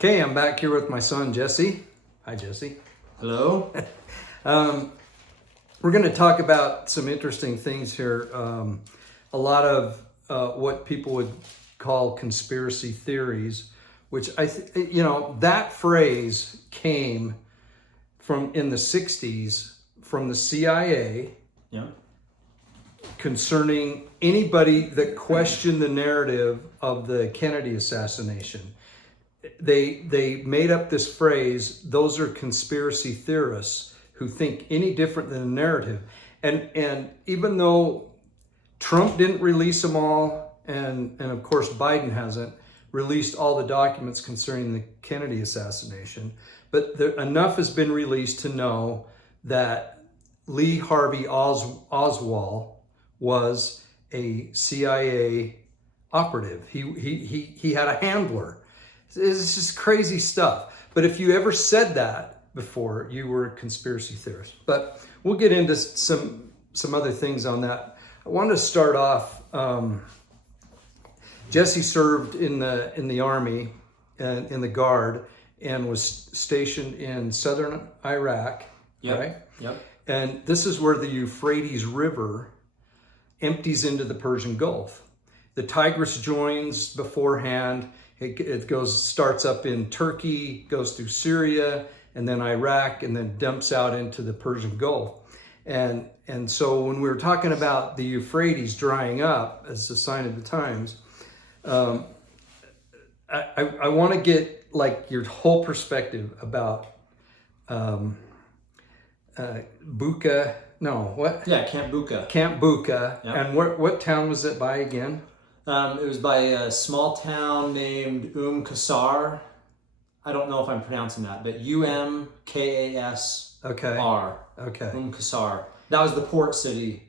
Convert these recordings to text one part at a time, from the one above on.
Okay, I'm back here with my son, Jesse. Hi, Jesse. Hello. We're going to talk about some interesting things here. A lot of what people would call conspiracy theories, which that phrase came from in the 60s from the CIA Yeah. concerning anybody that questioned the narrative of the Kennedy assassination. They made up this phrase, those are conspiracy theorists who think any different than the narrative. And even though Trump didn't release them all, and of course Biden hasn't released all the documents concerning the Kennedy assassination, but enough has been released to know that Lee Harvey Oswald was a CIA operative. He had a handler. It's just crazy stuff. But if you ever said that before, you were a conspiracy theorist. But we'll get into some other things on that. I wanted to start off. Jesse served in the Army and in the Guard and was stationed in southern Iraq. Yep. Right? Yep. And this is where the Euphrates River empties into the Persian Gulf. The Tigris joins beforehand. It starts up in Turkey, goes through Syria, and then Iraq, and then dumps out into the Persian Gulf. And so when we were talking about the Euphrates drying up as a sign of the times, I want to get like your whole perspective about Buka. No, what? Yeah, Camp Buka. Camp Buka. Yep. And what town was it by again? It was by a small town named Qasr. I don't know if I'm pronouncing that, but Umkasr. Okay. Okay. Qasr. That was the port city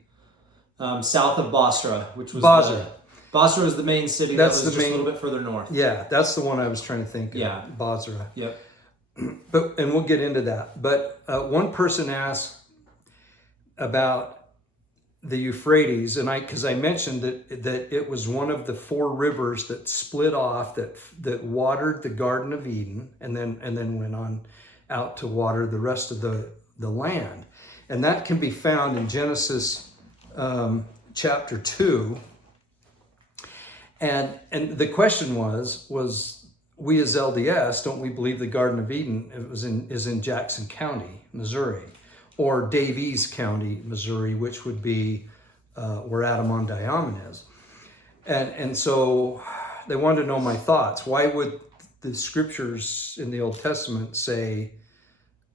south of Basrah, which was Basrah. Basrah was the main city. That's that was the just main- a little bit further north. Yeah, that's the one I was trying to think of. Yeah. Basrah. Yep. And we'll get into that. But one person asked about the Euphrates, and because I mentioned that it was one of the four rivers that split off that watered the Garden of Eden, and then went on out to water the rest of the land, and that can be found in Genesis chapter 2. And the question was we as LDS, don't we believe the Garden of Eden is in Jackson County, Missouri, or Davies County, Missouri, which would be where Adam-on-Diamond is. And so they wanted to know my thoughts. Why would the scriptures in the Old Testament say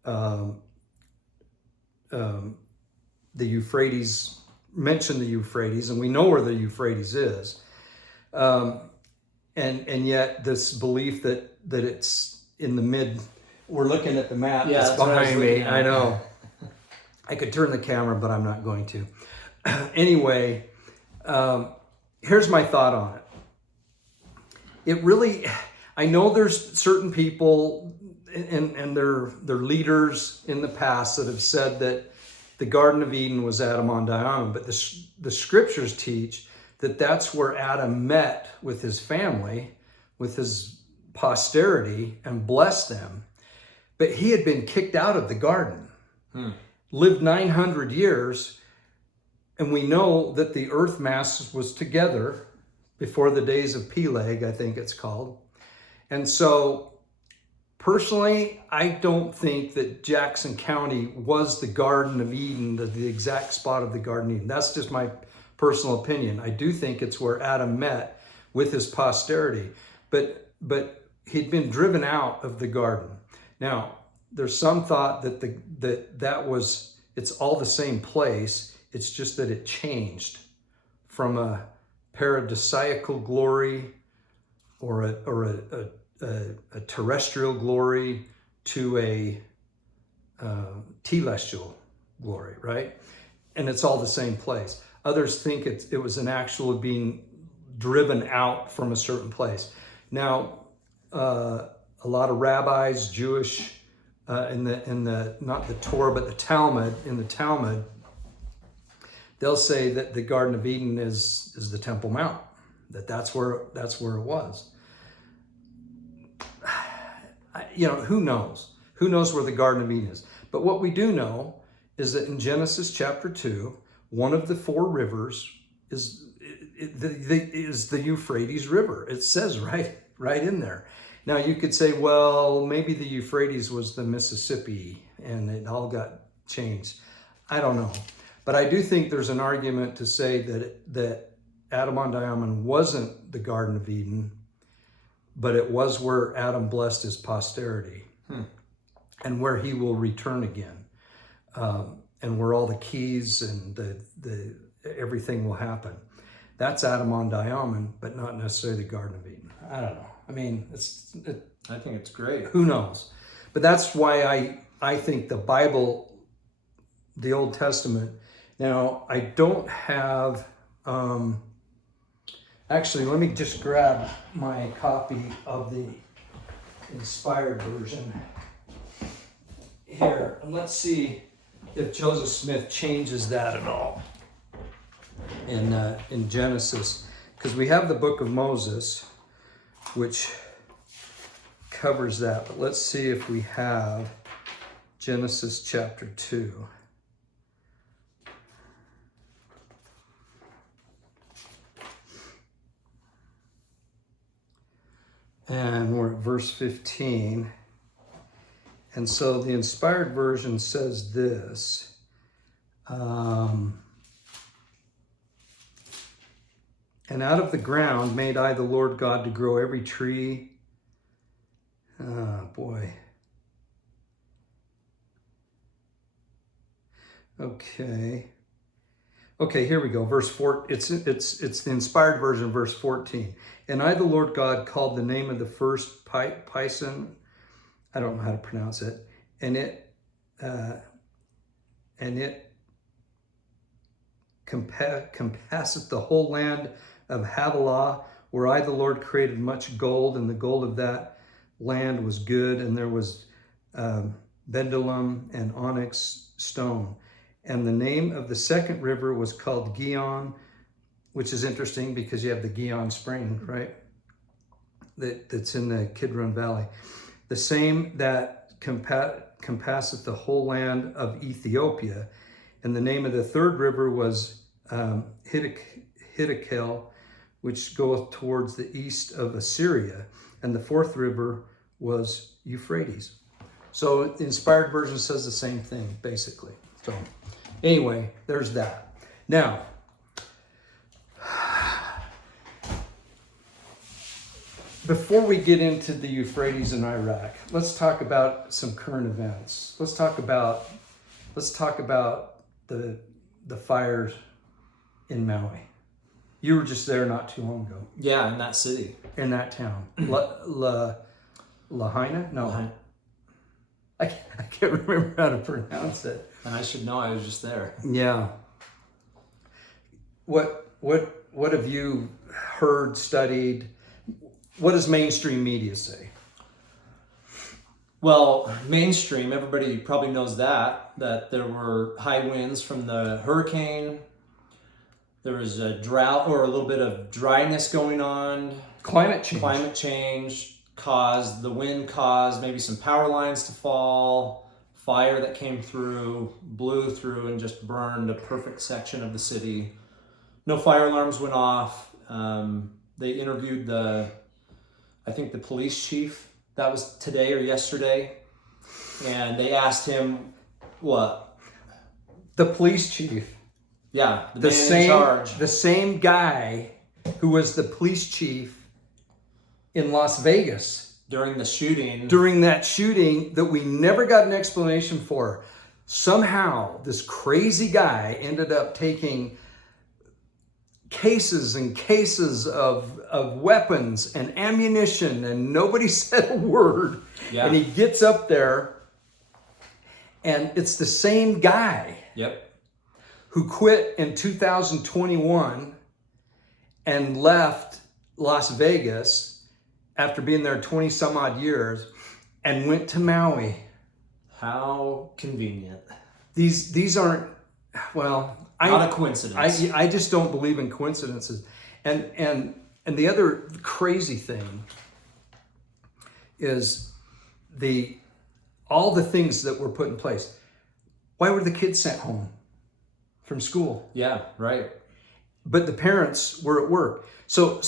the Euphrates, mention the Euphrates, and we know where the Euphrates is, and yet this belief that it's in the we're looking at the map Yeah, that's that's what I was behind me. looking at. I know. I could turn the camera, but I'm not going to. Anyway, here's my thought on it. It really, I know there's certain people and their leaders in the past that have said that the Garden of Eden was Adam-on-Diamond, but the scriptures teach that that's where Adam met with his family, with his posterity, and blessed them. But he had been kicked out of the garden. Lived 900 years, and we know that the earth mass was together before the days of Peleg, I think it's called. And so, personally, I don't think that Jackson County was the Garden of Eden, the exact spot of the Garden of Eden. That's just my personal opinion. I do think it's where Adam met with his posterity, but he'd been driven out of the garden. Now, there's some thought that was, it's all the same place. It's just that it changed from a paradisiacal glory or a terrestrial glory to a telestial glory, right? And it's all the same place. Others think it was an actual being driven out from a certain place. Now, a lot of rabbis, Jewish, in the not the Torah but the Talmud, in the Talmud, they'll say that the Garden of Eden is the Temple Mount, that's where it was. Who knows? Who knows where the Garden of Eden is? But what we do know is that in Genesis chapter 2, one of the four rivers is the Euphrates River. It says right in there. Now you could say, well, maybe the Euphrates was the Mississippi and it all got changed. I don't know. But I do think there's an argument to say that Adam-on-Diamond wasn't the Garden of Eden, but it was where Adam blessed his posterity and where he will return again, and where all the keys and the everything will happen. That's Adam-on-Diamond, but not necessarily the Garden of Eden. I don't know. I mean, I think it's great. Who knows? But that's why I think the Bible, the Old Testament. Now, I don't have. Actually, let me just grab my copy of the inspired version here, and let's see if Joseph Smith changes that at all in Genesis, because we have the Book of Moses, which covers that. But let's see if we have Genesis chapter 2. And we're at verse 15. And so the inspired version says this. And out of the ground made I the Lord God to grow every tree. Oh, boy. Okay, here we go. Verse 4. It's the inspired version, verse 14. And I, the Lord God, called the name of the first Pison. I don't know how to pronounce it. And it compasseth the whole land of Havilah, where I, the Lord, created much gold, and the gold of that land was good, and there was bdellium and onyx stone. And the name of the second river was called Gihon, which is interesting because you have the Gihon Spring, right? That's in the Kidron Valley. The same that compasseth the whole land of Ethiopia. And the name of the third river was Hiddekel, which goeth towards the east of Assyria. And the fourth river was Euphrates. So the inspired version says the same thing, basically. So anyway, there's that. Now, before we get into the Euphrates in Iraq, let's talk about some current events. Let's talk about the fires in Maui. You were just there not too long ago. Yeah, in that city. In that town. Lahaina? No. Lahaina. I can't remember how to pronounce it. And I should know, I was just there. Yeah. What have you heard, studied? What does mainstream media say? Well, mainstream, everybody probably knows that there were high winds from the hurricane. There was a drought or a little bit of dryness going on. Climate change. Climate change the wind caused maybe some power lines to fall, fire that came through, blew through and just burned a perfect section of the city. No fire alarms went off. They interviewed the police chief. That was today or yesterday. And they asked him what? The police chief. Yeah, the man in charge. The same guy who was the police chief in Las Vegas. During that shooting that we never got an explanation for. Somehow, this crazy guy ended up taking cases and cases of weapons and ammunition, and nobody said a word. Yeah. And he gets up there, and it's the same guy. Yep. Who quit in 2021 and left Las Vegas after being there 20 some odd years and went to Maui. How convenient. These aren't, well, not a coincidence. I just don't believe in coincidences. And the other crazy thing is all the things that were put in place. Why were the kids sent home from school? Yeah, right. But the parents were at work. So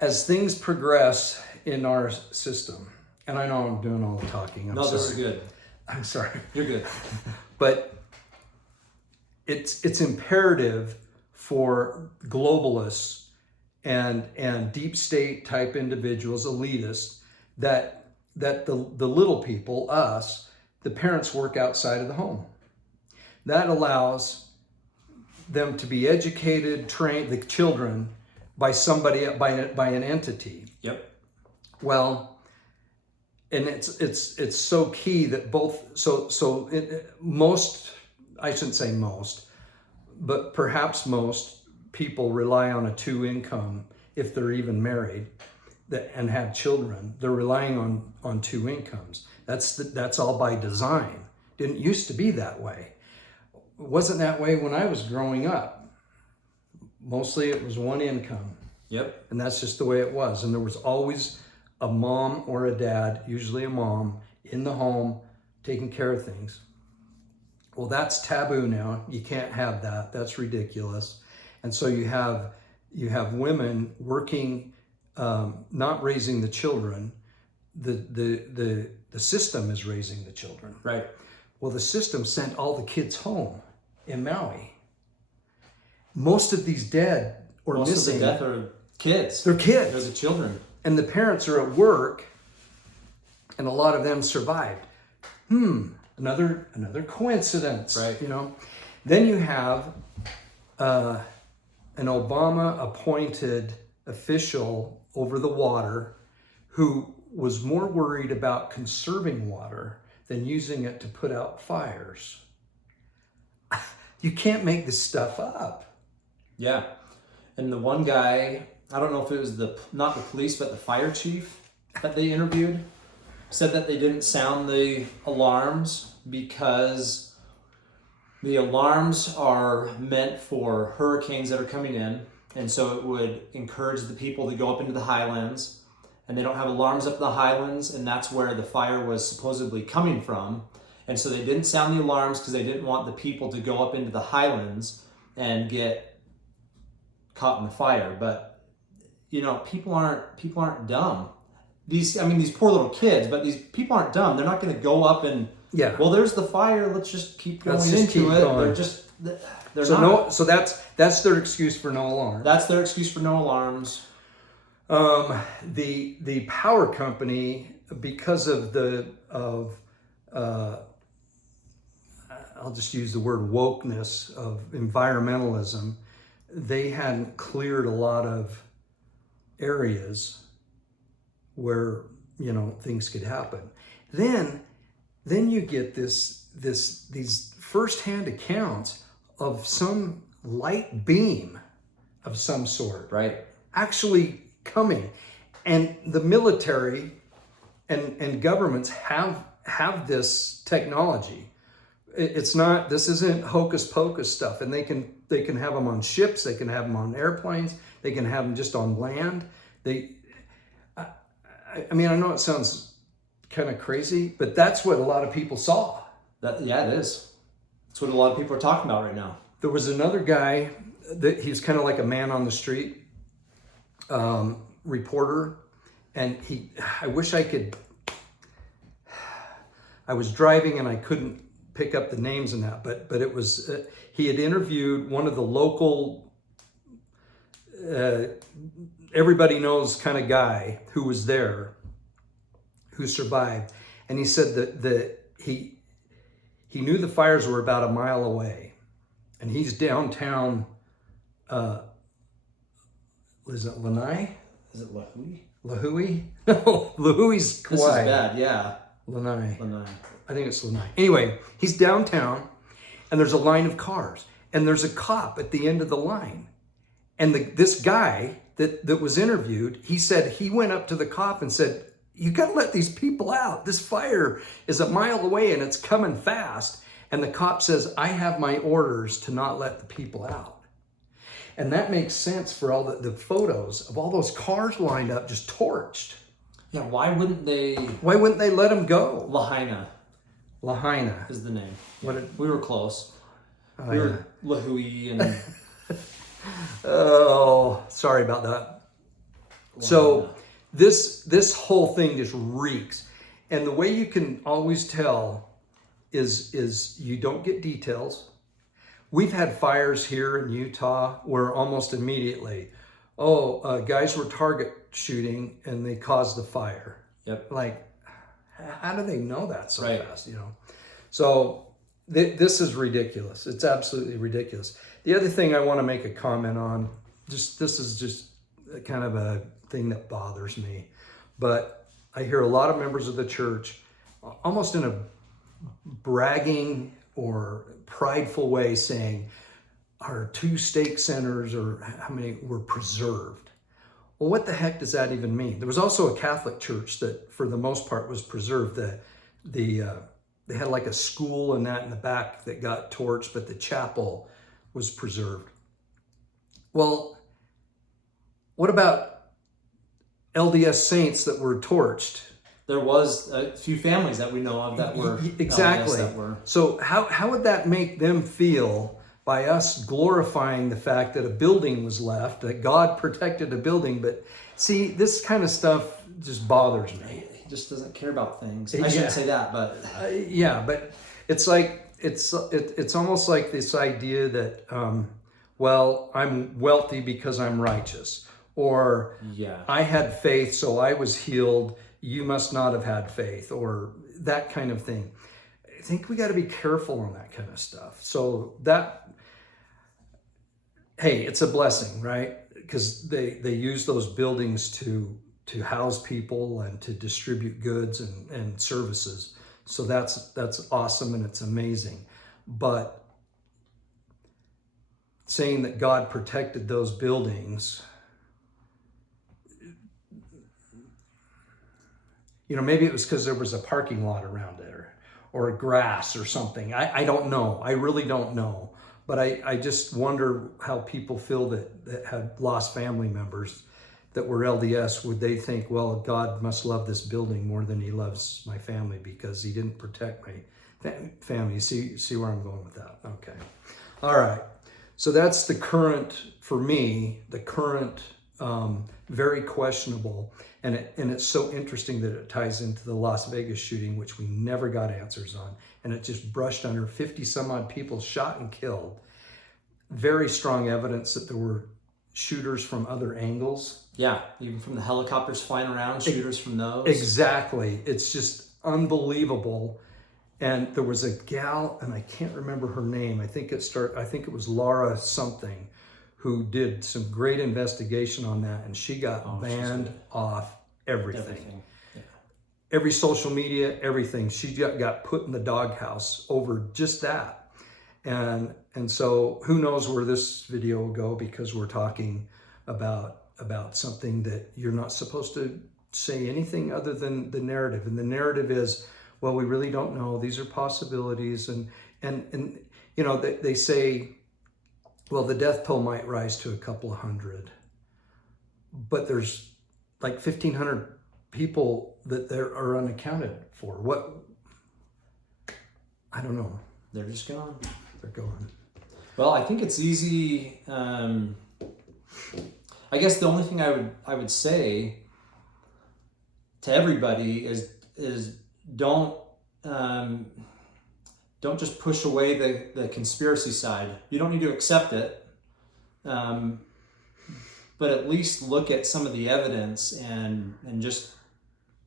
as things progress in our system, and I know I'm doing all the talking. I'm sorry. This is good. I'm sorry. You're good. But it's imperative for globalists and deep state type individuals, elitists, that the little people, us, the parents, work outside of the home. That allows them to be educated, trained, the children, by somebody, by an entity. Yep. Well, and it's so key that most, I shouldn't say most, but perhaps most people rely on a 2 income if they're even married and have children. They're relying on 2 incomes. That's all by design. Didn't used to be that way. It wasn't that way when I was growing up. Mostly it was 1 income. Yep. And that's just the way it was. And there was always a mom or a dad, usually a mom, in the home taking care of things. Well, that's taboo now. You can't have that. That's ridiculous. And so you have women working, not raising the children. The system is raising the children. Right. Well, the system sent all the kids home in Maui. Most of these dead or Most missing. of the death are kids. They're kids. They're the children. And the parents are at work, and a lot of them survived. Another coincidence, right? Then you have an Obama-appointed official over the water who was more worried about conserving water than using it to put out fires. You can't make this stuff up. Yeah. And the one guy, I don't know if it was not the police, but the fire chief that they interviewed, said that they didn't sound the alarms because the alarms are meant for hurricanes that are coming in. And so it would encourage the people to go up into the highlands, and they don't have alarms up in the highlands, and that's where the fire was supposedly coming from. And so they didn't sound the alarms because they didn't want the people to go up into the highlands and get caught in the fire. But people aren't dumb. These poor little kids, but these people aren't dumb. They're not going to go up and well, there's the fire. Let's just keep going into it. They're not. So that's their excuse for no alarm. That's their excuse for no alarms. The power company, because of I'll just use the word wokeness of environmentalism, they hadn't cleared a lot of areas where things could happen. Then you get these firsthand accounts of some light beam of some sort, right, actually coming, and the military and governments have this technology. This isn't hocus pocus stuff, and they can have them on ships, they can have them on airplanes, they can have them just on land. I know it sounds kind of crazy, but that's what a lot of people saw. It is. That's what a lot of people are talking about right now. There was another guy that he's kind of like a man on the street reporter, and I wish I could. I was driving and I couldn't pick up the names and that, but it was he had interviewed one of the local everybody knows kind of guy who was there, who survived, and he said that he knew the fires were about a mile away, and he's downtown. Is it Lanai? Is it Lahui? Lahui? No, Lahui's Kauai. This is bad, yeah. Lanai. Lanai. I think it's Lanai. Anyway, he's downtown, and there's a line of cars, and there's a cop at the end of the line. And this guy that was interviewed, he said he went up to the cop and said, "You got to let these people out. This fire is a mile away, and it's coming fast." And the cop says, "I have my orders to not let the people out." And that makes sense for all the photos of all those cars lined up, just torched. Yeah, why wouldn't they? Why wouldn't they let him go? Lahaina is the name. We were close. We were Lahui and... Oh, sorry about that. Lahaina. So this whole thing just reeks. And the way you can always tell is you don't get details. We've had fires here in Utah where almost immediately, guys were target shooting and they caused the fire. Yep. Like, how do they know that so Right. fast, So this is ridiculous. It's absolutely ridiculous. The other thing I want to make a comment on, this is just kind of a thing that bothers me, but I hear a lot of members of the church almost in a bragging or prideful way saying our 2 stake centers or how many were preserved. Well, what the heck does that even mean? There was also a Catholic church that for the most part was preserved. They had like a school and that in the back that got torched, but the chapel was preserved. Well, what about LDS saints that were torched? There was a few families that we know of that were exactly. LDS that were. So how would that make them feel by us glorifying the fact that a building was left, that God protected a building? But see, this kind of stuff just bothers me. He just doesn't care about things. I shouldn't say that, but yeah, but it's like it's almost like this idea that I'm wealthy because I'm righteous, or I had faith so I was healed. You must not have had faith, or that kind of thing. I think we got to be careful on that kind of stuff. So hey, it's a blessing, right? Because they use those buildings to house people and to distribute goods and services. So that's awesome and it's amazing. But saying that God protected those buildings, maybe it was because there was a parking lot around it or grass or something. I don't know. I really don't know. But I just wonder how people feel that had lost family members that were LDS. Would they think, well, God must love this building more than he loves my family because he didn't protect my family? See where I'm going with that? Okay. All right. So that's the current, for me, very questionable. And it's so interesting that it ties into the Las Vegas shooting, which we never got answers on. And it just brushed under 50 some odd people shot and killed. Very strong evidence that there were shooters from other angles. Yeah, even from the helicopters flying around, shooters from those. Exactly. It's just unbelievable. And there was a gal, and I can't remember her name. I think it was Laura something, who did some great investigation on that, and she got banned off everything. Yeah. Every social media, everything. She got put in the doghouse over just that. And so who knows where this video will go, because we're talking about something that you're not supposed to say anything other than the narrative. And the narrative is, well, we really don't know. These are possibilities. And they say, well, the death toll might rise to a couple of hundred, but there's like 1,500 people that are unaccounted for. What? I don't know. They're just gone. They're gone. Well, I think it's easy. I guess the only thing I would say to everybody is don't just push away the conspiracy side. You don't need to accept it, but at least look at some of the evidence and just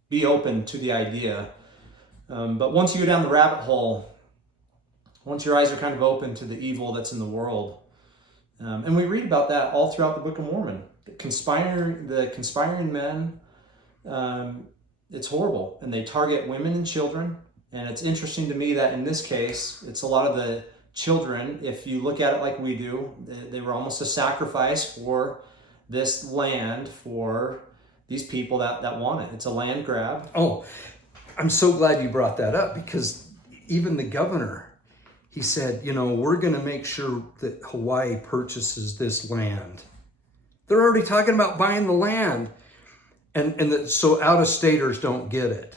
be open to the idea. But once you go down the rabbit hole, once your eyes are kind of open to the evil that's in the world, and we read about that all throughout the Book of Mormon, the conspiring men, it's horrible, and they target women and children. And it's interesting to me that in this case, it's a lot of the children. If you look at it like we do, they were almost a sacrifice for this land, for these people that want it. It's a land grab. Oh, I'm so glad you brought that up, because even the governor, he said, we're going to make sure that Hawaii purchases this land. They're already talking about buying the land. So out-of-staters don't get it.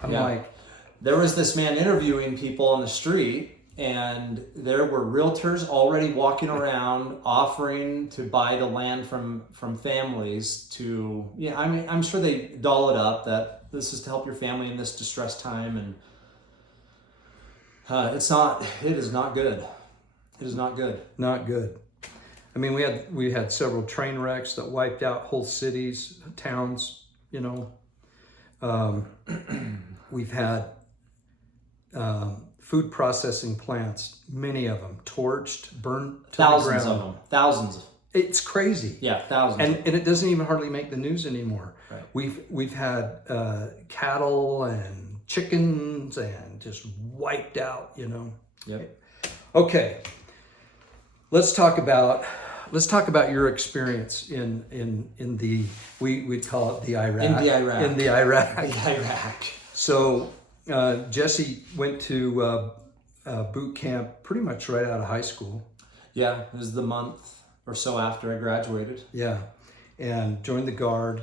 I'm Yeah. like, There was this man interviewing people on the street, and there were realtors already walking around offering to buy the land from families to, yeah, I mean, I'm sure they doll it up that this is to help your family in this distressed time, and it is not good. It is not good. not good. I mean, we had several train wrecks that wiped out whole cities, towns, you know. We've had food processing plants, many of them torched, burned to Thousands the ground. of them. Thousands. It's crazy. Yeah, thousands. And it doesn't even hardly make the news anymore. Right. We've had cattle and chickens and just wiped out, you know. Yep. Okay. Let's talk about your experience in the we'd call it the Iraq. In the Iraq. In the Iraq. Iraq. So Jesse went to boot camp pretty much right out of high school. Yeah, it was the month or so after I graduated. Yeah, and joined the Guard,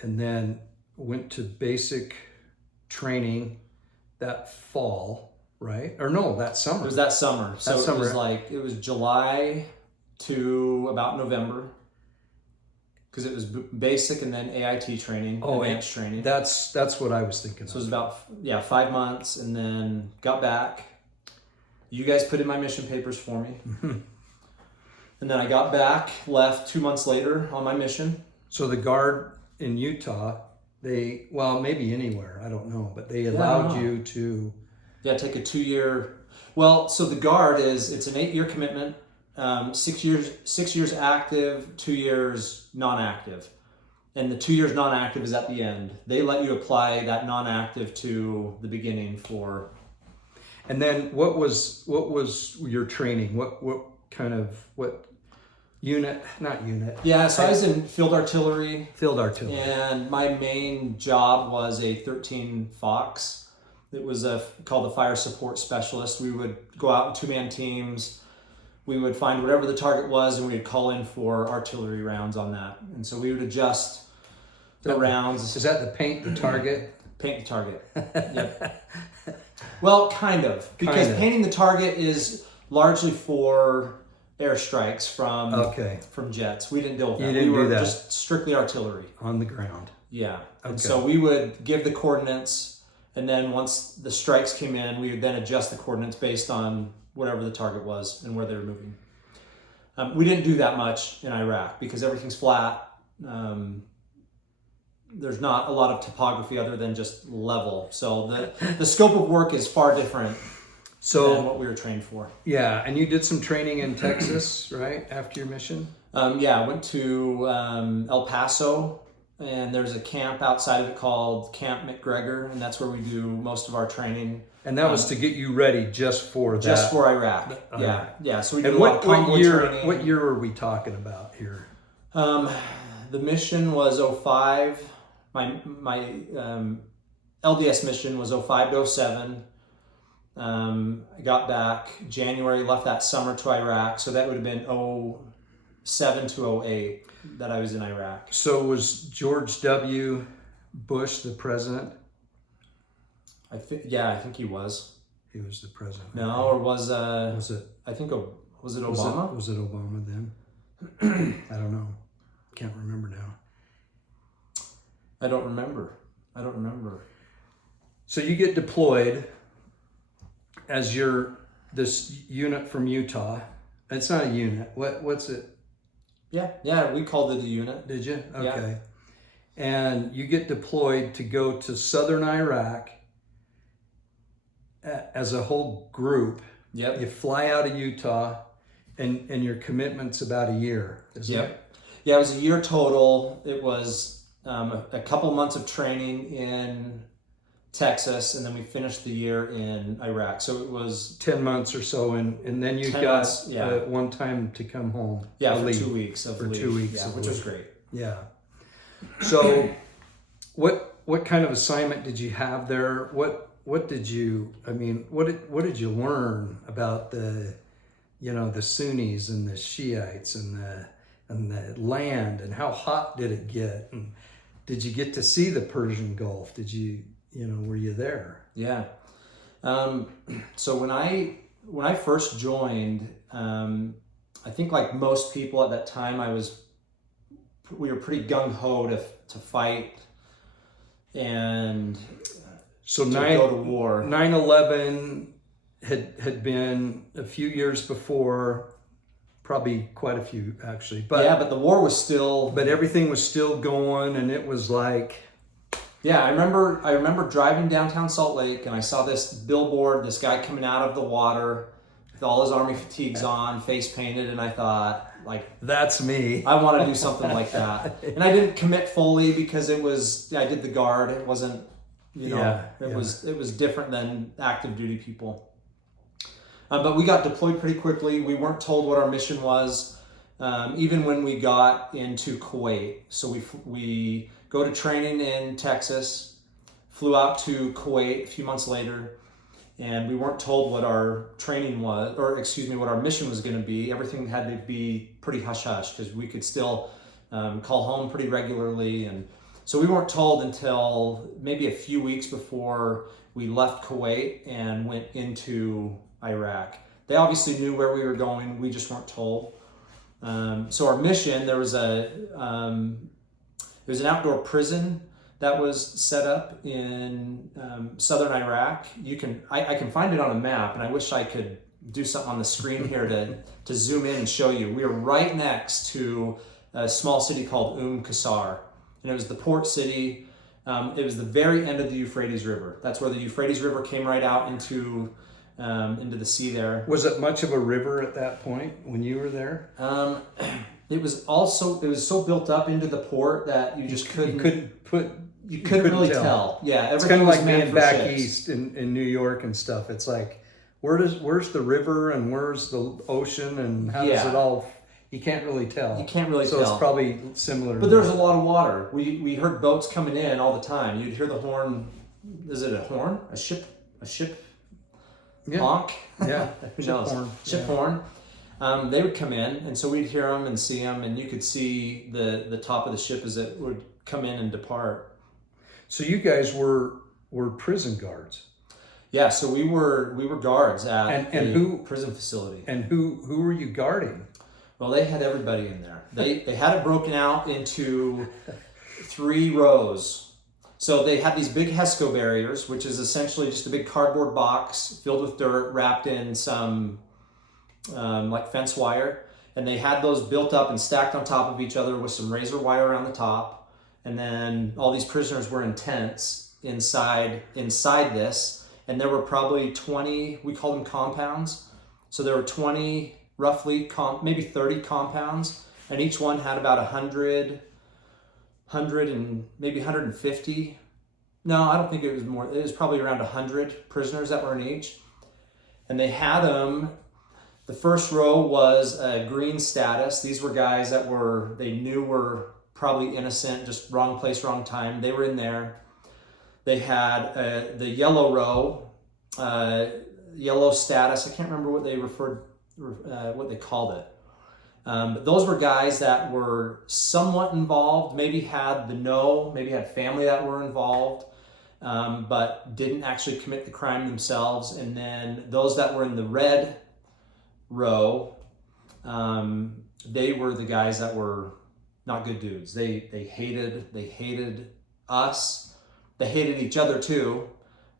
and then went to basic training that fall, right? Or no, that summer. It was that summer. So summer. It was July to about November, because it was basic and then AIT training, advanced training. That's what I was thinking. So it was about 5 months, and then got back. You guys put in my mission papers for me. And then I got back, left 2 months later on my mission. So the Guard in Utah, maybe anywhere, I don't know, but they allowed you to... Yeah, take a 2-year... Well, so the Guard it's an 8-year commitment, 6 years active, 2 years non-active. And the 2 years non-active is at the end. They let you apply that non-active to the beginning for... And then what was your training? What unit? Not unit. Yeah, so I was in field artillery. Field artillery. And my main job was a 13 Fox. It was called the Fire Support Specialist. We would go out in 2-man teams. We would find whatever the target was, and we would call in for artillery rounds on that. And so we would adjust the rounds. Is that the paint the target? Paint the target. Yep. Well, kind of. Because painting the target is largely for airstrikes from jets. We didn't deal with that. You didn't do that. Just strictly artillery. On the ground. Yeah. And so we would give the coordinates, and then once the strikes came in, we would then adjust the coordinates based on whatever the target was and where they were moving. We didn't do that much in Iraq because everything's flat. There's not a lot of topography other than just level. So the scope of work is far different than what we were trained for. Yeah, and you did some training in Texas, right, after your mission? I went to El Paso, and there's a camp outside of it called Camp McGregor, and that's where we do most of our training. And that was to get you ready just for that? Just for Iraq. Yeah. So we did what year? training. What year are we talking about here? The mission was 05. My LDS mission was 05 to 07. I got back January, left that summer to Iraq, so that would have been 07 to 08 that I was in Iraq. So was George W. Bush the president? I think he was. He was the president. No, or was it? I think was it Obama? Was it Obama then? I don't know. Can't remember now. I don't remember. So you get deployed as this unit from Utah. It's not a unit. What's it? Yeah, we called it a unit. Did you? Okay. Yeah. And you get deployed to go to southern Iraq as a whole group. Yep. You fly out of Utah, and your commitment's about a year, isn't it? Yeah, it was a year total. It was a couple months of training in Texas, and then we finished the year in Iraq. So it was 10 months or so, and then you got one time to come home. Yeah, for 2 weeks of leave. 2 weeks, which was great. Yeah. So, what kind of assignment did you have there? What did you learn about the Sunnis and the Shiites and the land, and how hot did it get? And Did you get to see the Persian Gulf? Did you were you there? Yeah. So when I first joined, I think like most people at that time, we were pretty gung ho to fight and so to go to war. 9/11 had been a few years before, probably quite a few actually. But the war was still. But everything was still going, and it was like. Yeah, I remember driving downtown Salt Lake, and I saw this billboard, this guy coming out of the water with all his army fatigues on, face painted, and I thought, like, that's me. I want to do something like that. And I didn't commit fully because I did the guard. It wasn't, it was different than active duty people. But we got deployed pretty quickly. We weren't told what our mission was, even when we got into Kuwait. So we go to training in Texas, flew out to Kuwait a few months later, and we weren't told what our training was, what our mission was going to be. Everything had to be pretty hush-hush because we could still call home pretty regularly. And so we weren't told until maybe a few weeks before we left Kuwait and went into Iraq. They obviously knew where we were going. We just weren't told. So our mission, there was an outdoor prison that was set up in southern Iraq. I can find it on a map, and I wish I could do something on the screen here to zoom in and show you. We were right next to a small city called Qasr, and it was the port city. It was the very end of the Euphrates River. That's where the Euphrates River came right out into the sea there. Was it much of a river at that point when you were there? It was so built up into the port that you just couldn't really tell. Yeah, it's kind of like being back east in New York and stuff. It's like, where's the river and where's the ocean and how does it all? You can't really tell. You can't really tell. So it's probably similar. But there's a lot of water. We heard boats coming in all the time. You'd hear the horn. Is it a horn? A ship honk? Yeah. Who knows? Horn. Ship horn. They would come in, and so we'd hear them and see them, and you could see the top of the ship as it would come in and depart. So you guys were prison guards. Yeah, so we were guards at prison facility. And who were you guarding? Well, they had everybody in there. They had it broken out into 3 rows. So they had these big HESCO barriers, which is essentially just a big cardboard box filled with dirt wrapped in some like fence wire. And they had those built up and stacked on top of each other with some razor wire around the top. And then all these prisoners were in tents inside this. And there were probably 20, we call them compounds. So there were 20, roughly, maybe 30 compounds. And each one had about 100 and maybe 150. No, I don't think it was more. It was probably around 100 prisoners that were in each. And they had them, the first row was a green status. These were guys that they knew were probably innocent, just wrong place, wrong time. They were in there. They had the yellow row, yellow status. I can't remember what they called it. But those were guys that were somewhat involved, maybe had family that were involved, but didn't actually commit the crime themselves. And then those that were in the red row, they were the guys that were not good dudes. They hated us. They hated each other too.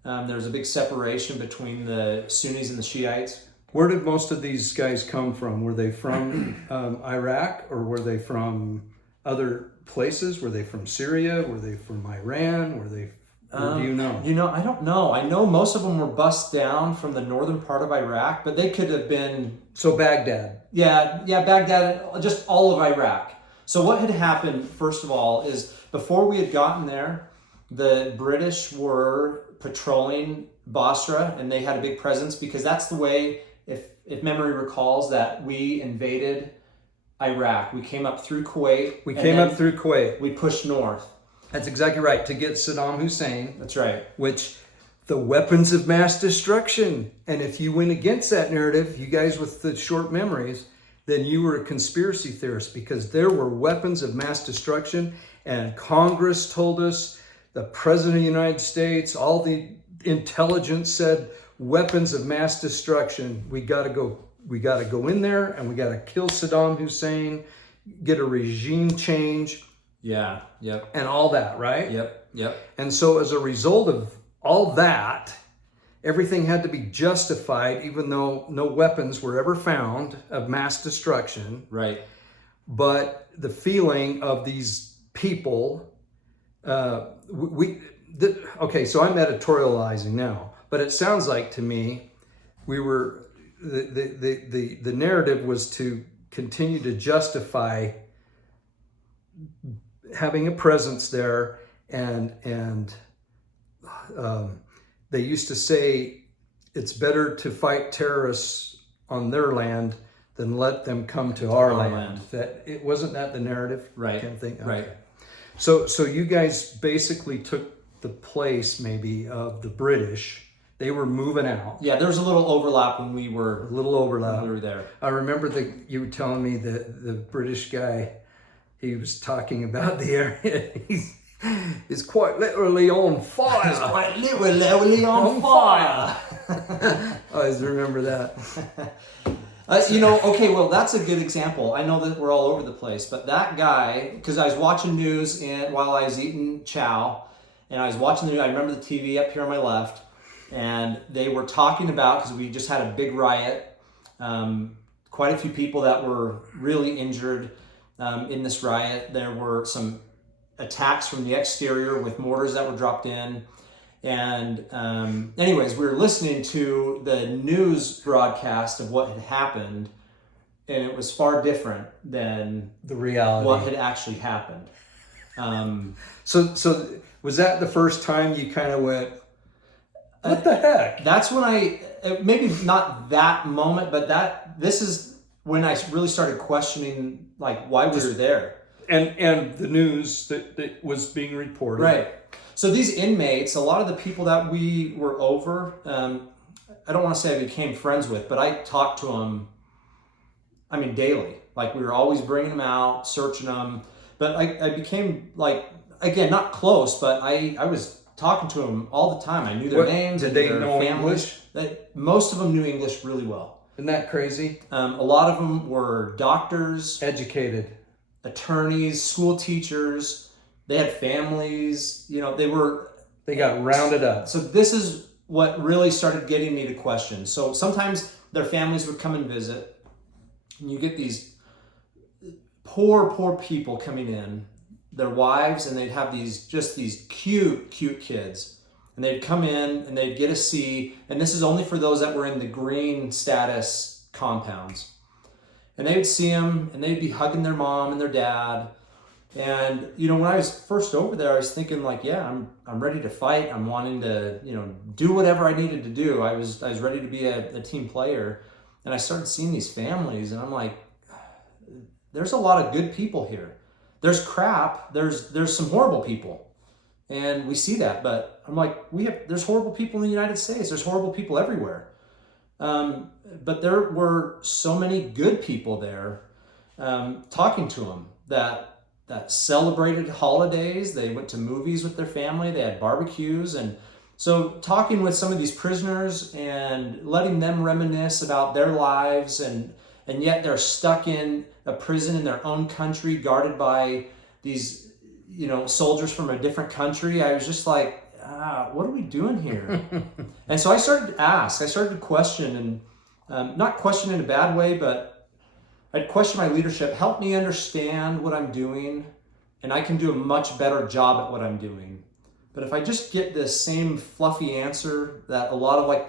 There was a big separation between the Sunnis and the Shiites. Where did most of these guys come from? Were they from Iraq, or were they from other places? Were they from Syria? Were they from Iran? Or do you know? I don't know. I know most of them were bussed down from the northern part of Iraq, but they could have been... So Baghdad. Yeah, Baghdad, just all of Iraq. So what had happened, first of all, is before we had gotten there, the British were patrolling Basrah, and they had a big presence because that's the way, if memory recalls, that we invaded Iraq. We came up through Kuwait. We pushed north. That's exactly right, to get Saddam Hussein. That's right. Which, the weapons of mass destruction. And if you went against that narrative, you guys with the short memories, then you were a conspiracy theorist, because there were weapons of mass destruction, and Congress told us, the President of the United States, all the intelligence said, weapons of mass destruction. We got to go in there, and we got to kill Saddam Hussein, get a regime change. Yeah. Yep. And all that, right? Yep. And so as a result of all that, everything had to be justified, even though no weapons were ever found of mass destruction. Right. But the feeling of these people, okay, so I'm editorializing now, but it sounds like to me, the narrative was to continue to justify having a presence there, and they used to say it's better to fight terrorists on their land than let them come to our land. That it wasn't that the narrative, right? Kind of thing. Okay. Right. So you guys basically took the place maybe of the British. They were moving out. Yeah, there was a little overlap when we were there. I remember you were telling me that the British guy, he was talking about the area. He's quite literally on fire. He's quite literally on fire. I always remember that. Okay, well, that's a good example. I know that we're all over the place, but that guy, because I was watching news while I was eating chow, and I was watching the news. I remember the TV up here on my left, and they were talking about, because we just had a big riot, quite a few people that were really injured in this riot. There were some attacks from the exterior with mortars that were dropped in. And anyways, we were listening to the news broadcast of what had happened, and it was far different than the reality, what had actually happened. So was that the first time you kind of went, what the heck? That's when maybe not that moment, but this is when I really started questioning, like, why we were there. And the news that was being reported. Right. So these inmates, a lot of the people that we were over, I don't want to say I became friends with, but I talked to them, daily. Like, we were always bringing them out, searching them. But I became, like, again, not close, but I was talking to them all the time. I knew their names. Did they their know families. English? Most of them knew English really well. Isn't that crazy? A lot of them were doctors. Educated. Attorneys, school teachers. They had families. They got rounded up. So this is what really started getting me to question. So sometimes their families would come and visit, and you get these poor people coming in, their wives, and they'd have these cute kids. And they'd come in and they'd get a C, and this is only for those that were in the green status compounds. And they would see them, and they'd be hugging their mom and their dad. And, when I was first over there, I was thinking, like, yeah, I'm ready to fight. I'm wanting to, do whatever I needed to do. I was ready to be a team player. And I started seeing these families, and I'm like, there's a lot of good people here. There's crap. There's some horrible people. And we see that, but I'm like, there's horrible people in the United States. There's horrible people everywhere. But there were so many good people there, talking to them that celebrated holidays. They went to movies with their family. They had barbecues. And so talking with some of these prisoners and letting them reminisce about their lives, and yet they're stuck in a prison in their own country, guarded by these soldiers from a different country. I was just like, what are we doing here? And so I started to ask, I started to question, and not question in a bad way, but I'd question my leadership. Help me understand what I'm doing, and I can do a much better job at what I'm doing. But if I just get the same fluffy answer that a lot of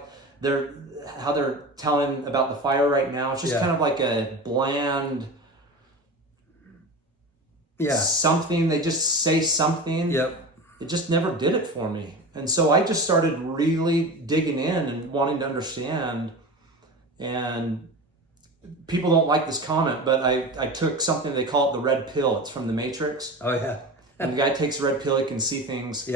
how they're telling about the fire right now, it's just kind of like a bland something. They just say something. Yep. It just never did it for me. And so I just started really digging in and wanting to understand. And people don't like this comment, but I took something, they call it the red pill. It's from The Matrix. Oh, yeah. And the guy takes a red pill, he can see things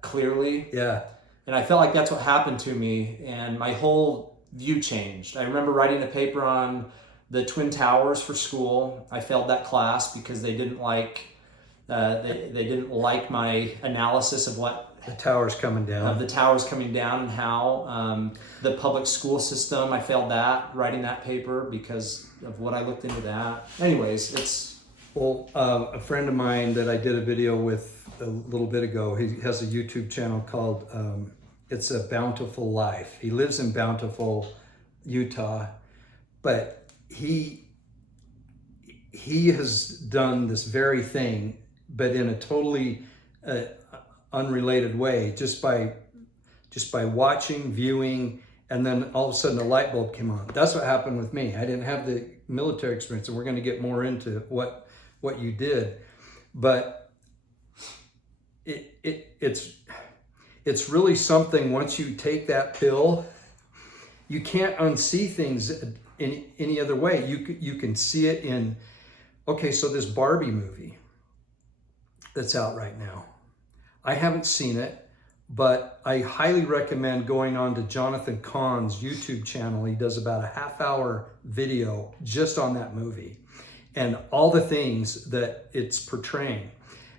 clearly. Yeah. And I felt like that's what happened to me, and my whole view changed. I remember writing a paper on the Twin Towers for school. I failed that class because they didn't like They didn't like my analysis of what The tower's coming down. of the towers coming down and how the public school system. I failed that writing that paper because of what I looked into that. Anyways, it's Well, a friend of mine that I did a video with a little bit ago, he has a YouTube channel called It's a Bountiful Life. He lives in Bountiful, Utah, but he has done this very thing, but in a totally unrelated way, just by watching, viewing, and then all of a sudden a light bulb came on. That's what happened with me. I didn't have the military experience, and we're going to get more into what you did, but it's really something. Once you take that pill, you can't unsee things in any other way. You can see it in, okay, so this Barbie movie that's out right now, I haven't seen it, but I highly recommend going on to Jonathan Cahn's YouTube channel. He does about a half-hour video just on that movie and all the things that it's portraying.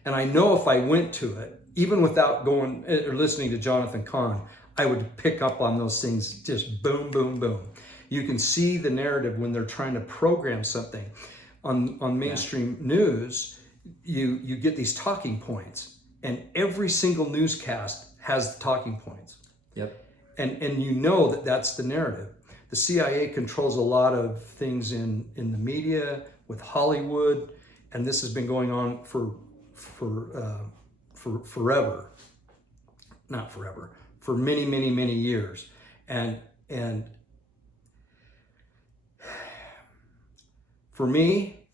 And I know if I went to it, even without going or listening to Jonathan Cahn, I would pick up on those things, just boom, boom, boom. You can see the narrative when they're trying to program something. On mainstream news, you get these talking points, and every single newscast has the talking points. Yep. And you know that that's the narrative. The CIA controls a lot of things in the media, with Hollywood, and this has been going on for forever. Not forever, for many, many, many years. And for me,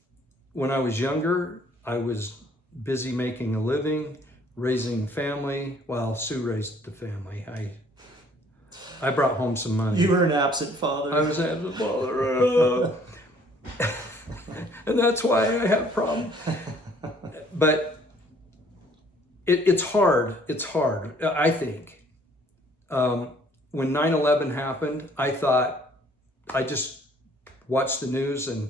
when I was younger, I was busy making a living, raising family, while Sue raised the family. I brought home some money. You were an absent father. I was an absent father. And that's why I have a problem. But it's hard. It's hard, I think. When 9/11 happened, I thought, I just watched the news and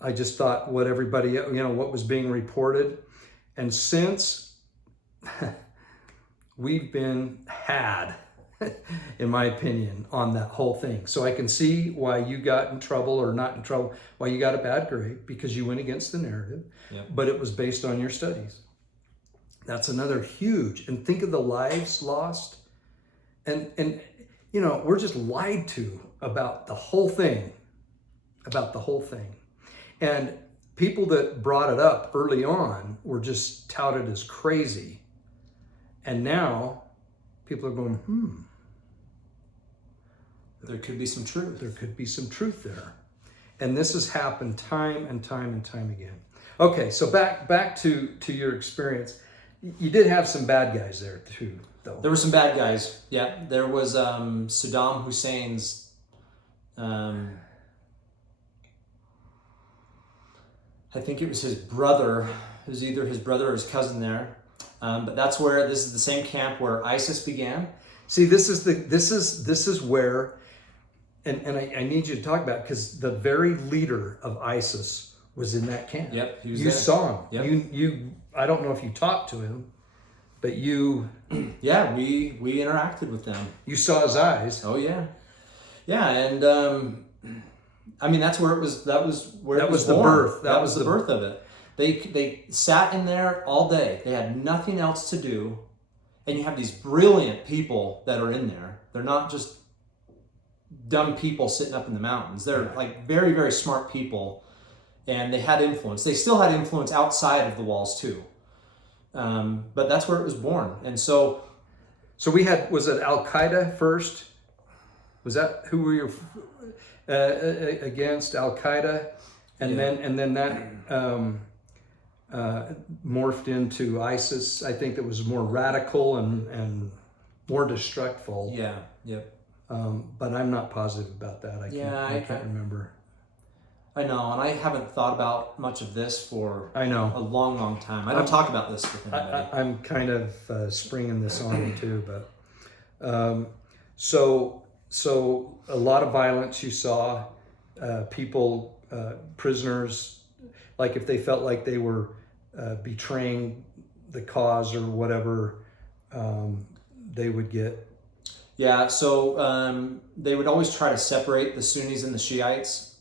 I just thought what everybody, what was being reported. And since we've been had, in my opinion, on that whole thing. So I can see why you got in trouble, or not in trouble, why you got a bad grade, because you went against the narrative, but it was based on your studies. That's another huge, and think of the lives lost. And we're just lied to about the whole thing, And people that brought it up early on were just touted as crazy. And now people are going, There could be some truth. There could be some truth there. And this has happened time and time and time again. Okay, so back to your experience. You did have some bad guys there too, though. There were some bad guys. Yeah, there was Saddam Hussein's. I think it was his brother. It was either his brother or his cousin there. But that's where this is the same camp where ISIS began. See, this is where, and I need you to talk about, because the very leader of ISIS was in that camp. Yep, he was You there. saw him. Yep. You. I don't know if you talked to him, but you. Yeah, we interacted with them. You saw his eyes. Oh yeah, yeah, and I mean that's where it was. That was where that it was the born. birth. That was the birth of it. They sat in there all day. They had nothing else to do, and you have these brilliant people that are in there. They're not just dumb people sitting up in the mountains. They're like very, very smart people, and they had influence. They still had influence outside of the walls too. But that's where it was born. And so we had, was it Al-Qaeda first? Was that who were you against? Al-Qaeda, and then that morphed into ISIS. I think that was more radical and more destructful. Yeah. Yep. But I'm not positive about that. I can't remember. I know, and I haven't thought about much of this for I know a long, long time. I don't talk about this with anybody. I'm kind of springing this on you too, but so a lot of violence you saw, people, prisoners, like if they felt like they were betraying the cause or whatever, they would get. Yeah, so they would always try to separate the Sunnis and the Shiites.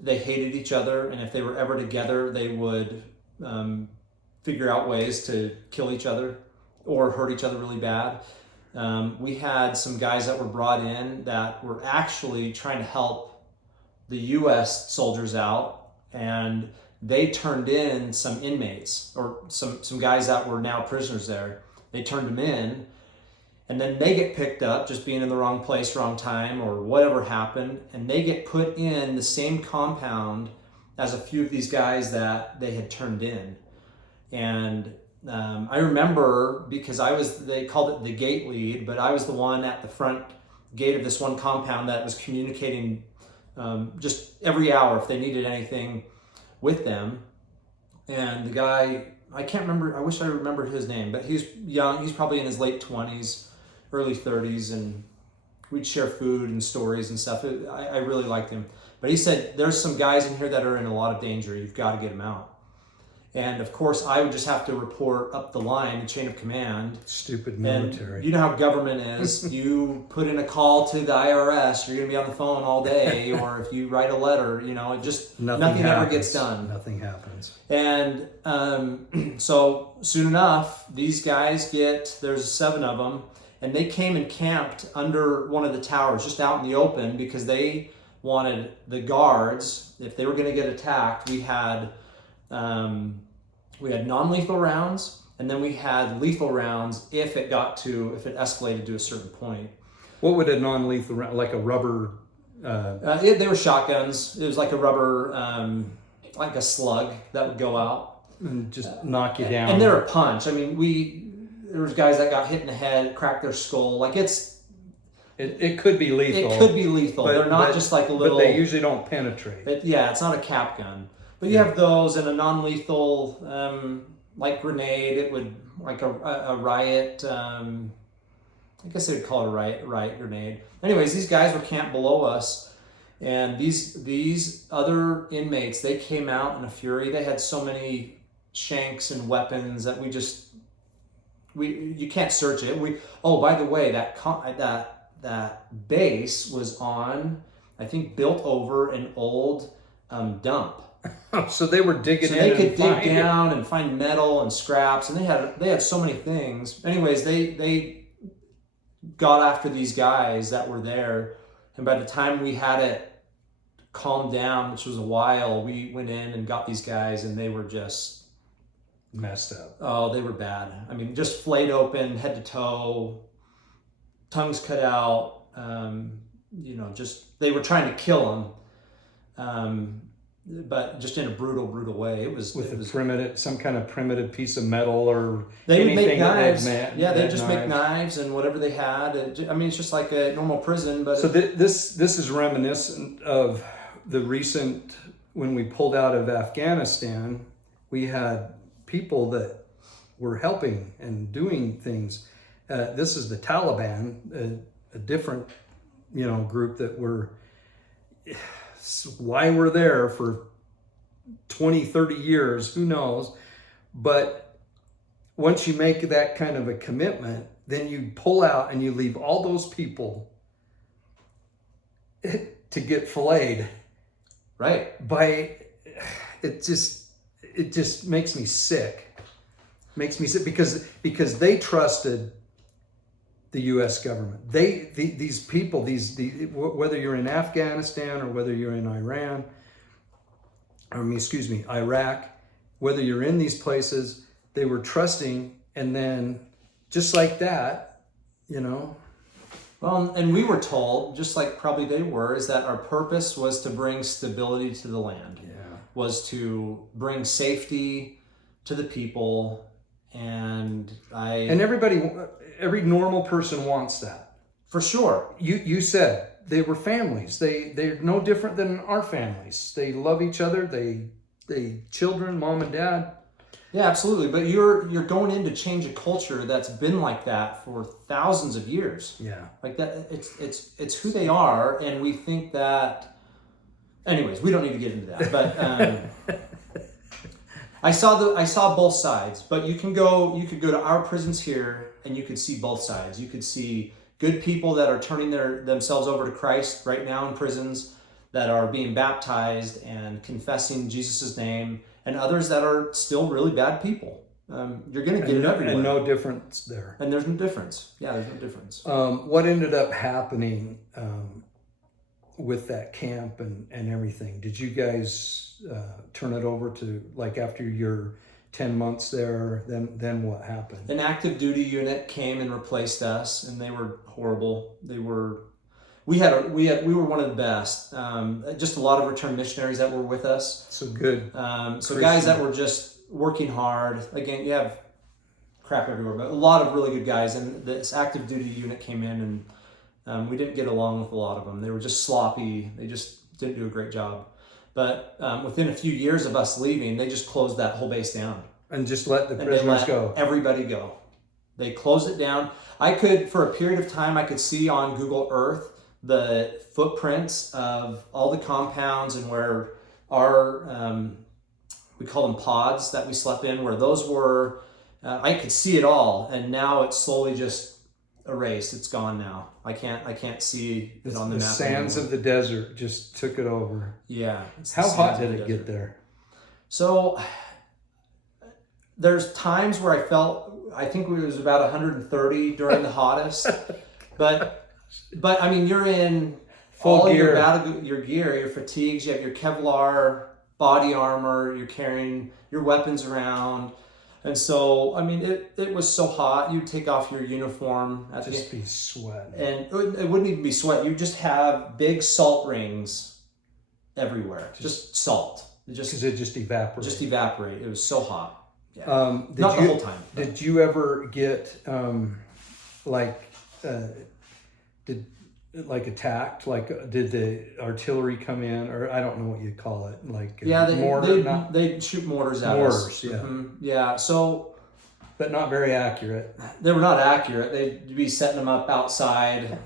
They hated each other, and if they were ever together, they would figure out ways to kill each other or hurt each other really bad. We had some guys that were brought in that were actually trying to help the U.S. soldiers out, and they turned in some inmates or some guys that were now prisoners there. They turned them in, and then they get picked up just being in the wrong place, wrong time, or whatever happened, and they get put in the same compound as a few of these guys that they had turned in. And I remember, because they called it the gate lead, but I was the one at the front gate of this one compound that was communicating just every hour if they needed anything with them. And the guy, I can't remember, I wish I remembered his name, but he's young, he's probably in his late 20s, early 30s, and we'd share food and stories and stuff. I really liked him. But he said, there's some guys in here that are in a lot of danger, you've got to get them out. And of course, I would just have to report up the line, the chain of command. Stupid military. And you know how government is. You put in a call to the IRS, you're going to be on the phone all day. Or if you write a letter, it just, nothing ever gets done. Nothing happens. And so soon enough, these guys there's 7 of them, and they came and camped under one of the towers, just out in the open, because they wanted the guards, if they were going to get attacked, we had non-lethal rounds, and then we had lethal rounds if it escalated to a certain point. What would a non-lethal round, like a rubber? They were shotguns. It was like a rubber, like a slug that would go out And just knock you down. And they're a punch. I mean, there was guys that got hit in the head, cracked their skull. Like it could be lethal. It could be lethal. They're not just like a little. But they usually don't penetrate. It's not a cap gun. But you have those, and a non-lethal, like grenade. It would, like a riot. I guess they'd call it a riot grenade. Anyways, these guys were camped below us, and these other inmates, they came out in a fury. They had so many shanks and weapons that you can't search it. By the way, that base was on, I think, built over an old dump. So they were digging in. So they could dig down and find metal and scraps, and they had so many things. Anyways, they got after these guys that were there, and by the time we had it calmed down, which was a while, we went in and got these guys, and they were just messed up. Oh, they were bad. I mean, just flayed open, head to toe, tongues cut out. They were trying to kill them. But just in a brutal way. It was some kind of primitive piece of metal or they would make knives. They'd just make knives and whatever they had. It's just like a normal prison. But so this is reminiscent of the recent, when we pulled out of Afghanistan, we had people that were helping and doing things. This is the Taliban, a different group that were. Why we're there for 20, 30 years, who knows? But once you make that kind of a commitment, then you pull out and you leave all those people to get filleted. Right. It just makes me sick. Because they trusted the U.S. government. These people, whether you're in Afghanistan or whether you're in Iraq, whether you're in these places, they were trusting, and then just like that, Well, and we were told, just like probably they were, is that our purpose was to bring stability to the land. Yeah. Was to bring safety to the people, and every normal person wants that. For sure. You said they were families. They're no different than our families. They love each other. They children, mom and dad. Yeah, absolutely. But you're going in to change a culture that's been like that for thousands of years. Yeah. Like that, it's who they are, and we think that. Anyways, we don't need to get into that. But I saw both sides, but you could go to our prisons here and you could see both sides. You could see good people that are turning themselves over to Christ right now in prisons, that are being baptized and confessing Jesus' name, and others that are still really bad people. You're going to get it everywhere. And no difference there. And there's no difference. Yeah, there's no difference. What ended up happening with that camp and everything? Did you guys turn it over to, like, after your 10 months there, then what happened? An active duty unit came and replaced us, and they were horrible. We were one of the best. Just a lot of returned missionaries that were with us. So good. So guys that were just working hard. Again, you have crap everywhere, but a lot of really good guys. And this active duty unit came in, and we didn't get along with a lot of them. They were just sloppy. They just didn't do a great job. But within a few years of us leaving, they just closed that whole base down. And just let the prisoners go. Everybody go. They closed it down. For a period of time, I could see on Google Earth the footprints of all the compounds and where our, we call them pods that we slept in, where those were. I could see it all, and now it's slowly just erased. It's gone now. I can't see it on the map. The sands of the desert just took it over. Yeah. How hot did it get there? So there's times where I think it was about 130 during the hottest, but I mean, you're in full all gear. Your gear, your fatigues, you have your Kevlar body armor, you're carrying your weapons around. And so, I mean, it was so hot. You'd take off your uniform. Just be sweating. And it wouldn't even be sweat. You just have big salt rings everywhere. Just salt. Because it just evaporated. Just evaporate. It was so hot. Yeah. Not the whole time. Did you ever get, attacked? Like, did the artillery come in? Or I don't know what you'd call it. Like, they'd shoot mortars at us. Mortars, yeah. Mm-hmm. Yeah, so... But not very accurate. They were not accurate. They'd be setting them up outside,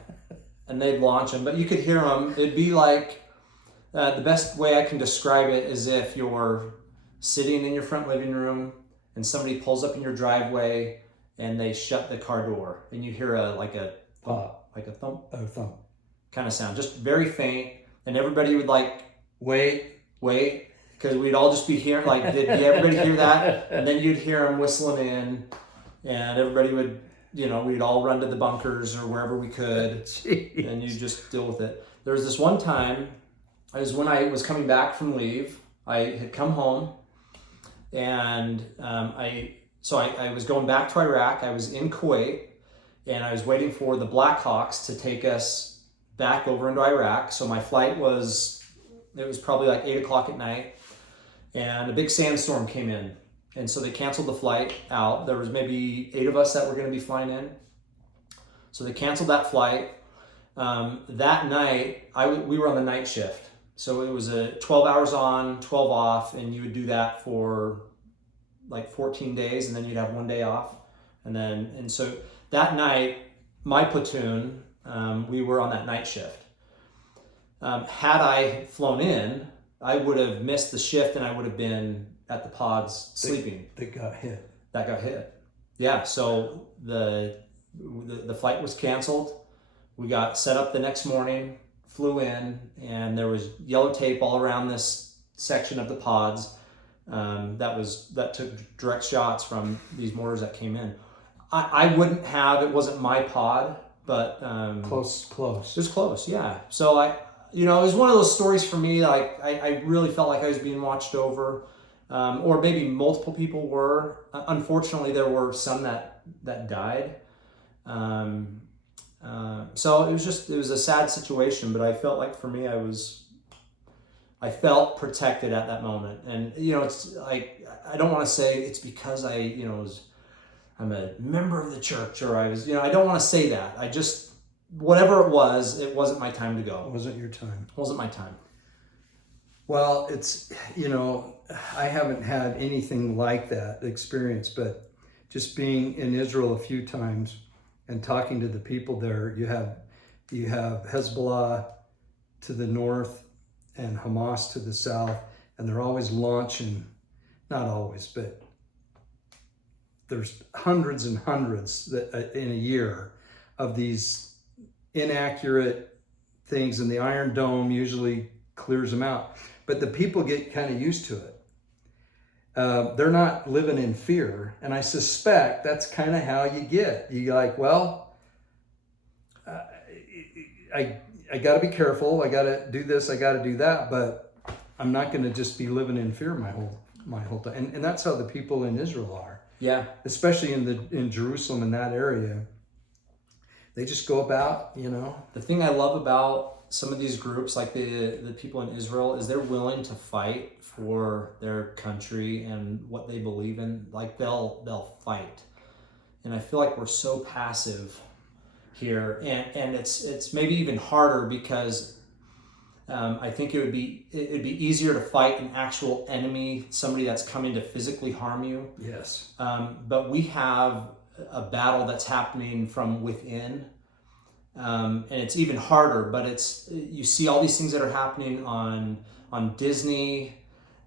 and they'd launch them. But you could hear them. It'd be like... the best way I can describe it is if you're sitting in your front living room, and somebody pulls up in your driveway, and they shut the car door, and you hear a Pop. Like a thump. A thump. Kind of sound, just very faint, and everybody would wait, because we'd all just be hearing, did everybody hear that? And then you'd hear them whistling in, and everybody would, we'd all run to the bunkers or wherever we could. Jeez. And you just deal with it. There was this one time, it was when I was coming back from leave. I had come home, and I was going back to Iraq. I was in Kuwait, and I was waiting for the Blackhawks to take us back over into Iraq. So my flight was probably like 8 o'clock at night, and a big sandstorm came in. And so they canceled the flight out. There was maybe 8 of us that were going to be flying in. So they canceled that flight. That night, we were on the night shift. So it was a 12 hours on, 12 off, and you would do that for like 14 days, and then you'd have 1 day off. And so that night, my platoon, we were on that night shift. Had I flown in, I would have missed the shift, and I would have been at the pods sleeping. That got hit. Yeah, so the flight was canceled. We got set up the next morning, flew in, and there was yellow tape all around this section of the pods that took direct shots from these mortars that came in. I wouldn't have, it wasn't my pod, but close. It was close, yeah. So it was one of those stories for me. Like I really felt like I was being watched over, or maybe multiple people were. Unfortunately, there were some that died. So it was a sad situation, but I felt like for me, I felt protected at that moment. And, it's like, I don't want to say it's because I'm a member of the church, or I was, I don't want to say that. I just, whatever it wasn't my time to go. It wasn't your time. It wasn't my time. Well, it's, I haven't had anything like that experience, but just being in Israel a few times and talking to the people there, you have Hezbollah to the north and Hamas to the south, and they're always launching not always, but there's hundreds and hundreds that, in a year of these inaccurate things, and the Iron Dome usually clears them out. But the people get kind of used to it. They're not living in fear, and I suspect that's kind of how you get. You're like, well, I got to be careful. I got to do this. I got to do that. But I'm not going to just be living in fear my whole time. And that's how the people in Israel are. Yeah. Especially in Jerusalem, in that area. They just go about, The thing I love about some of these groups, like the people in Israel, is they're willing to fight for their country and what they believe in. Like they'll fight. And I feel like we're so passive here, and it's maybe even harder because I think it'd be easier to fight an actual enemy, somebody that's coming to physically harm you. Yes. But we have a battle that's happening from within, and it's even harder. But you see all these things that are happening on Disney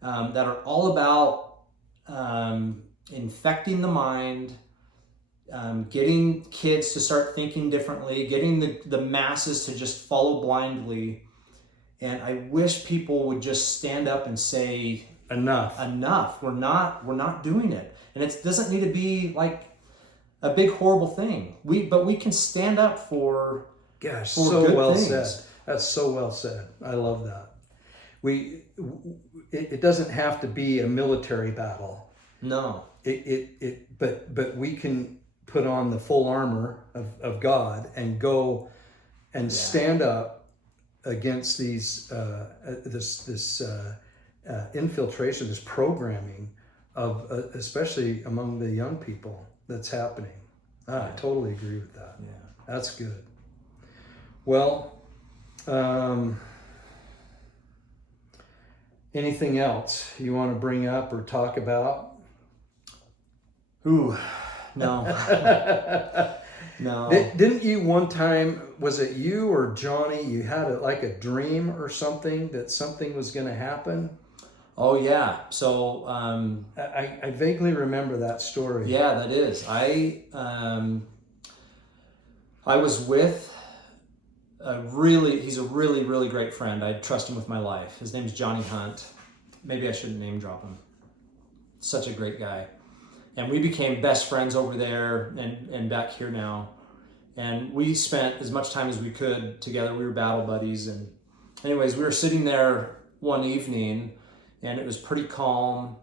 that are all about infecting the mind. Getting kids to start thinking differently, getting the masses to just follow blindly. And I wish people would just stand up and say, enough. We're not doing it. And it doesn't need to be like a big horrible thing. But we can stand up for so good well things. said. That's so well said. I love that. It doesn't have to be a military battle. No. But we can put on the full armor of God and go and stand up against these this infiltration, this programming of especially among the young people that's happening. I totally agree with that. Yeah, that's good. Well, anything else you want to bring up or talk about? Ooh. No. No. Didn't you one time, was it you or Johnny, you had a dream or something that something was going to happen? Oh, yeah. So I vaguely remember that story. Yeah, that is. I was with he's a really, really great friend. I trust him with my life. His name's Johnny Hunt. Maybe I shouldn't name drop him. Such a great guy. And we became best friends over there and back here now. And we spent as much time as we could together. We were battle buddies. And anyways, we were sitting there one evening and it was pretty calm.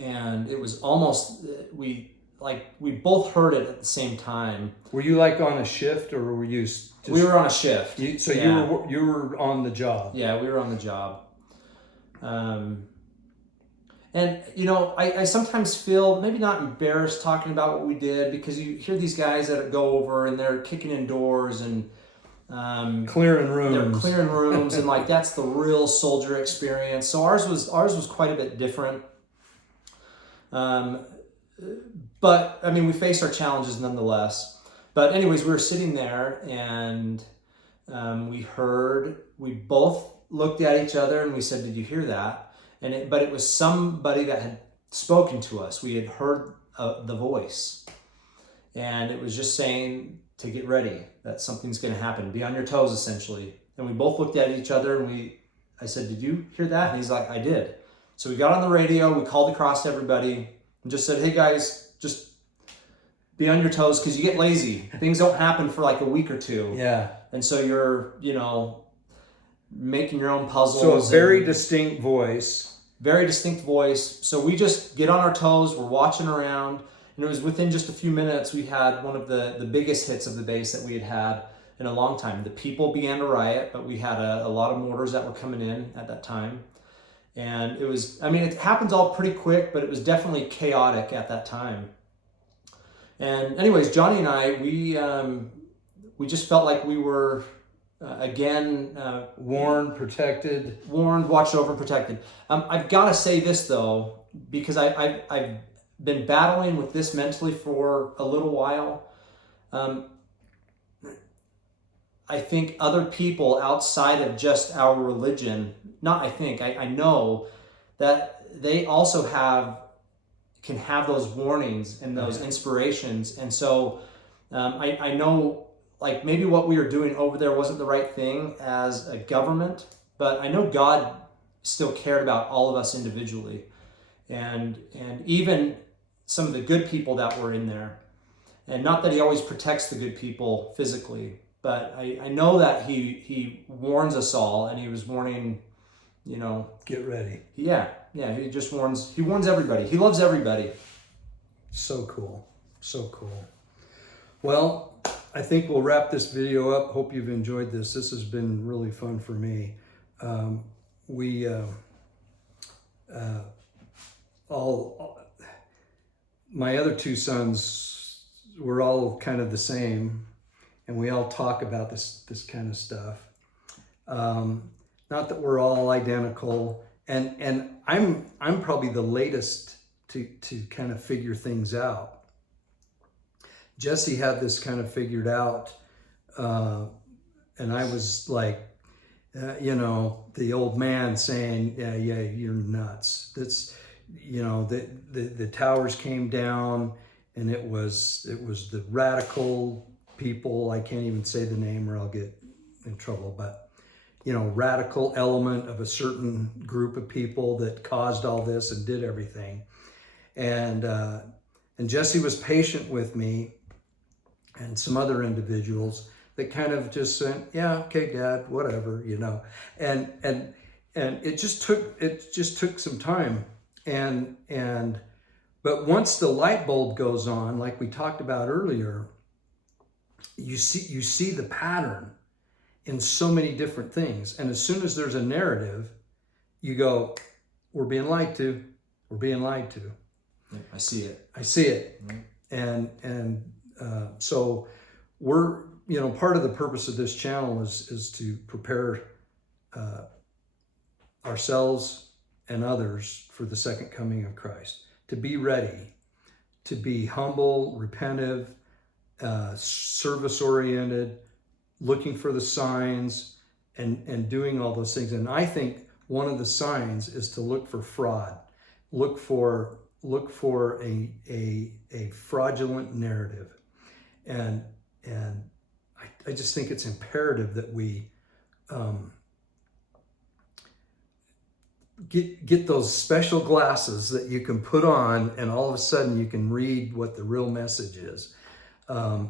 And it was almost, we both heard it at the same time. Were you on a shift or were you just... We were on a shift. You were on the job. Yeah, we were on the job. And, I sometimes feel maybe not embarrassed talking about what we did because you hear these guys that go over and they're kicking in doors and clearing rooms. They're clearing rooms and that's the real soldier experience. So ours was quite a bit different. But we faced our challenges nonetheless. But anyways, we were sitting there and we both looked at each other and we said, "Did you hear that?" But it was somebody that had spoken to us. We had heard the voice. And it was just saying to get ready, that something's going to happen. Be on your toes, essentially. And we both looked at each other and I said, "Did you hear that?" And he's like, "I did." So we got on the radio, we called across to everybody and just said, "Hey guys, just be on your toes because you get lazy. Things don't happen for a week or two." Yeah. And so you're, making your own puzzles. So a very distinct voice. Very distinct voice. So we just get on our toes, we're watching around, and it was within just a few minutes we had one of the biggest hits of the base that we had in a long time. The people began to riot, but we had a lot of mortars that were coming in at that time. And it was, it happens all pretty quick, but it was definitely chaotic at that time. And anyways, Johnny and I, we just felt like we were... warned, protected. Warned, watched over, protected. I've got to say this though, because I've been battling with this mentally for a little while. I think other people outside of just our religion, I know that they also can have those warnings and those inspirations. And so I know, like, maybe what we were doing over there wasn't the right thing as a government, but I know God still cared about all of us individually, and even some of the good people that were in there. And not that he always protects the good people physically, but I know that he warns us all, and he was warning, get ready. Yeah, he just he warns everybody. He loves everybody. So cool. Well, I think we'll wrap this video up. Hope you've enjoyed this. This has been really fun for me. My other two sons, we're all kind of the same, and we all talk about this kind of stuff. Not that we're all identical, and I'm probably the latest to kind of figure things out. Jesse had this kind of figured out, and I was like, the old man saying, yeah, you're nuts. That's, the towers came down, and it was the radical people. I can't even say the name or I'll get in trouble, but radical element of a certain group of people that caused all this and did everything. And Jesse was patient with me and some other individuals that kind of just said, yeah, okay, Dad, whatever, and it just took some time. But once the light bulb goes on, like we talked about earlier, you see the pattern in so many different things. And as soon as there's a narrative, you go, we're being lied to. We're being lied to. Yeah, I see it. Mm-hmm. So we're, part of the purpose of this channel is to prepare ourselves and others for the second coming of Christ, to be ready, to be humble, repentive, service-oriented, looking for the signs, and doing all those things. And I think one of the signs is to look for fraud, look for a fraudulent narrative, and I just think it's imperative that we get those special glasses that you can put on, and all of a sudden you can read what the real message is.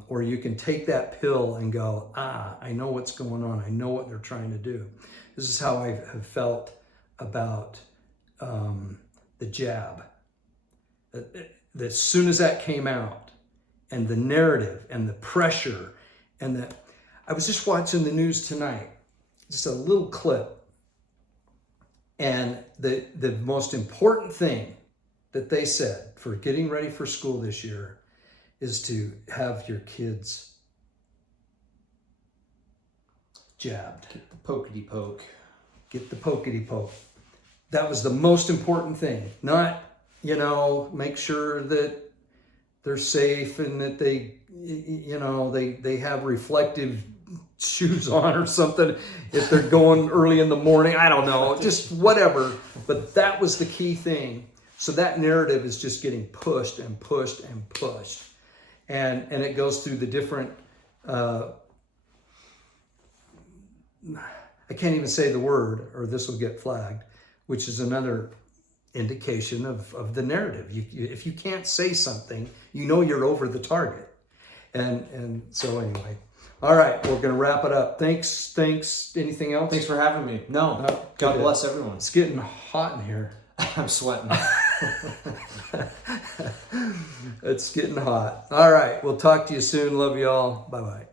Or you can take that pill and go, I know what's going on. I know what they're trying to do. This is how I have felt about the jab. That as soon as that came out, and the narrative and the pressure, I was just watching the news tonight, just a little clip. And the most important thing that they said for getting ready for school this year is to have your kids jabbed. Get the pokety poke. Get the pokety poke. That was the most important thing. Not, make sure that they're safe and that they have reflective shoes on or something if they're going early in the morning. I don't know, just whatever. But that was the key thing. So that narrative is just getting pushed and pushed and pushed. And it goes through the different, I can't even say the word or this will get flagged, which is another indication of the narrative. If you can't say something, you're over the target. And so anyway, all right, we're going to wrap it up. Thanks. Anything else? Thanks for having me. No, God bless everyone. It's getting hot in here. I'm sweating. It's getting hot. All right, we'll talk to you soon. Love you all. Bye-bye.